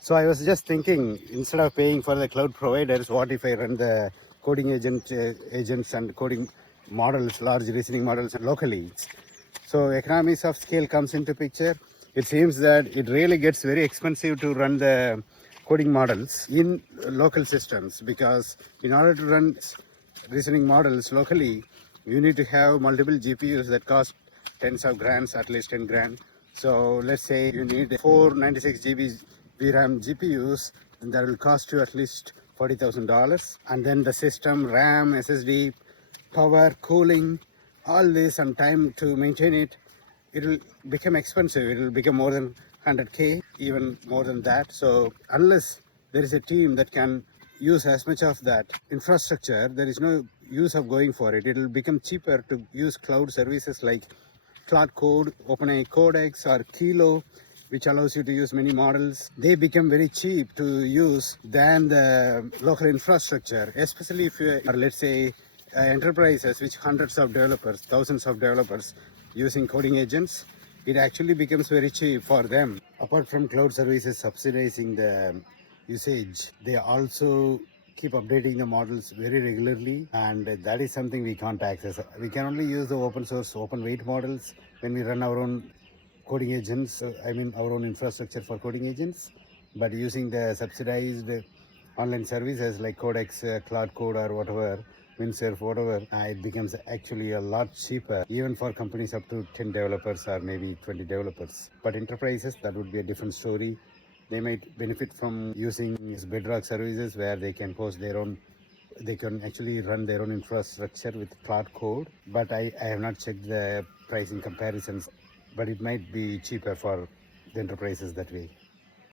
So I was just thinking, instead of paying for the cloud providers, what if I run the coding agents and coding models, large reasoning models locally? So economies of scale comes into picture. It seems that it really gets very expensive to run the coding models in local systems, because in order to run reasoning models locally, you need to have multiple GPUs that cost tens of grands, at least 10 grand. So let's say you need 496 GB VRAM GPUs, and that will cost you at least $40,000. And then the system, RAM, SSD, power, cooling, all this, and time to maintain it, it will become expensive. It will become more than 100K, even more than that. So unless there is a team that can use as much of that infrastructure, there is no use of going for it. It will become cheaper to use cloud services like Cloud Code, OpenAI Codex, or Kilo, which allows you to use many models. They become very cheap to use than the local infrastructure, especially if you are, let's say, enterprises which hundreds of developers, thousands of developers using coding agents. It actually becomes very cheap for them. Apart from cloud services subsidizing the usage, they also keep updating the models very regularly, and that is something we can't access. We can only use the open source, open weight models when we run our own coding agents, our own infrastructure for coding agents. But using the subsidized online services like Codex, Cloud Code, or whatever, Windsurf, whatever, it becomes actually a lot cheaper, even for companies up to 10 developers or maybe 20 developers. But enterprises, that would be a different story. They might benefit from using these Bedrock services where they can host their own, they can actually run their own infrastructure with Cloud Code. But I have not checked the pricing comparisons, but it might be cheaper for the enterprises that way.